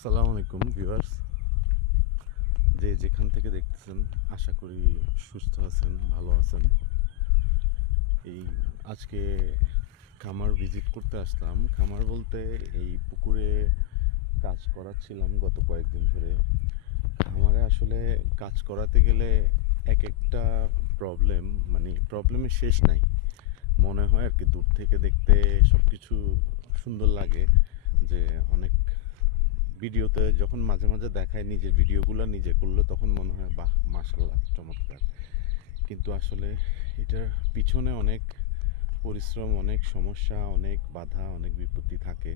আসসালামু আলাইকুম ভিউয়ার্স, যে যেখান থেকে দেখতেছেন আশা করি সুস্থ আছেন, ভালো আছেন। এই আজকে খামার ভিজিট করতে আসলাম। খামার বলতে এই পুকুরে কাজ করাচ্ছিলাম গত কয়েকদিন ধরে। খামারে আসলে কাজ করাতে গেলে এক একটা প্রবলেম, মানে প্রবলেমের শেষ নাই। মনে হয় আর কি দূর থেকে দেখতে সব কিছু সুন্দর লাগে, যে অনেক ভিডিওতে যখন মাঝে মাঝে দেখায় নিজের ভিডিওগুলো নিজে করলে তখন মনে হয় বাহ মাশাল্লাহ চমৎকার। কিন্তু আসলে এটার পিছনে অনেক পরিশ্রম, অনেক সমস্যা, অনেক বাধা, অনেক বিপত্তি থাকে।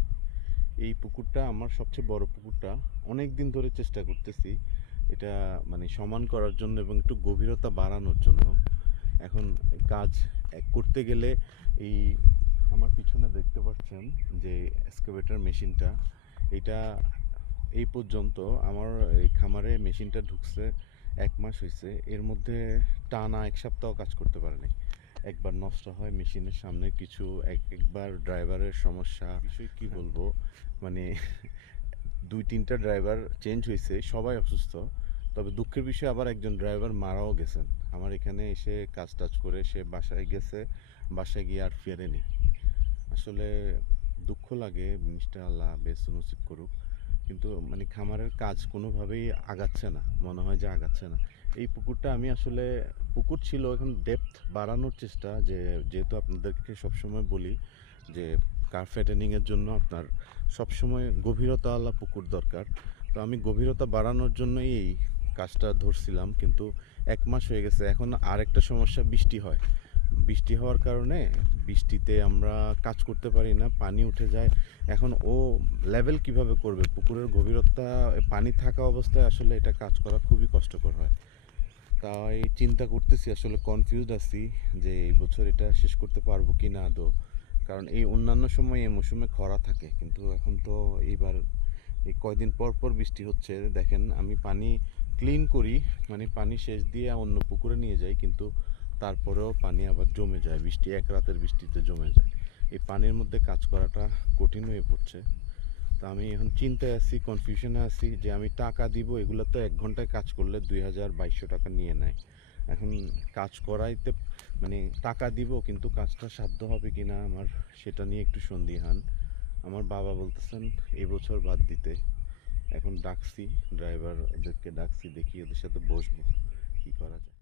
এই পুকুরটা আমার সবচেয়ে বড় পুকুরটা। অনেক দিন ধরে চেষ্টা করতেছি এটা মানে সমান করার জন্য এবং একটু গভীরতা বাড়ানোর জন্য। এখন কাজ করতে গেলে এই আমার পিছনে দেখতে পাচ্ছেন যে এক্সকাভেটর মেশিনটা, এটা এই পর্যন্ত আমার এই খামারে মেশিনটা ঢুকছে 1 মাস হয়েছে। এর মধ্যে টানা 1 সপ্তাহ কাজ করতে পারে নাই। একবার নষ্ট হয় মেশিনের সামনে কিছু, একবার ড্রাইভারের সমস্যা, বিষয় কি বলবো, মানে 2-3টা ড্রাইভার চেঞ্জ হয়েছে, সবাই অসুস্থ। তবে দুঃখের বিষয় আবার একজন ড্রাইভার মারাও গেছেন। আমার এখানে এসে কাজ টাজ করে সে বাসায় গেছে, বাসায় গিয়ে আর ফেরেনি। আসলে দুঃখ লাগে, জিনিসটা আল্লাহ বেস্ট নসিব করুক। কিন্তু মানে খামারের কাজ কোনোভাবেই আগাচ্ছে না, মনে হয় যে আগাচ্ছে না। এই পুকুরটা আমি আসলে পুকুর ছিল, এখন ডেপথ বাড়ানোর চেষ্টা, যে যেহেতু আপনাদেরকে সবসময় বলি যে কার ফ্যাটেনিংয়ের জন্য আপনার সবসময় গভীরতাওয়ালা পুকুর দরকার। তো আমি গভীরতা বাড়ানোর জন্যই এই কাজটা ধরছিলাম, কিন্তু 1 মাস হয়ে গেছে। এখন আরেকটা সমস্যা, বৃষ্টি হয়। বৃষ্টি হওয়ার কারণে বৃষ্টিতে আমরা কাজ করতে পারি না, পানি উঠে যায়। এখন ও লেভেল কিভাবে করবে? পুকুরের গভীরতা, পানি থাকা অবস্থায় আসলে এটা কাজ করা খুবই কষ্টকর হয়। তাই চিন্তা করতেছি, আসলে কনফিউজড আছি যে এই বছর এটা শেষ করতে পারবো কি না আদৌ। কারণ এই অন্যান্য সময় এই মৌসুমে খরা থাকে, কিন্তু এখন তো এইবার এই কয়দিন পর পর বৃষ্টি হচ্ছে। দেখেন আমি পানি ক্লিন করি, মানে পানি সেচ দিয়ে অন্য পুকুরে নিয়ে যাই, কিন্তু তারপরেও পানি আবার জমে যায়, বৃষ্টি এক রাতের বৃষ্টিতে জমে যায়। এই পানির মধ্যে কাজ করাটা কঠিন হয়ে পড়ছে। তা আমি এখন চিন্তায় আছি, কনফিউশনে আছি যে আমি টাকা দিব, এগুলো তো 1 ঘন্টায় কাজ করলে 2000-2200 টাকা নিয়ে নেয়। এখন কাজ করাইতে মানে টাকা দিব, কিন্তু কাজটা সাধ্য হবে কি না আমার, সেটা নিয়ে একটু সন্দিহান। আমার বাবা বলতেছেন এই বছর বাদ দিতে। এখন ডাকছি, ড্রাইভারদেরকে ডাকছি, দেখি ওদের সাথে বসবো, কী করা যায়।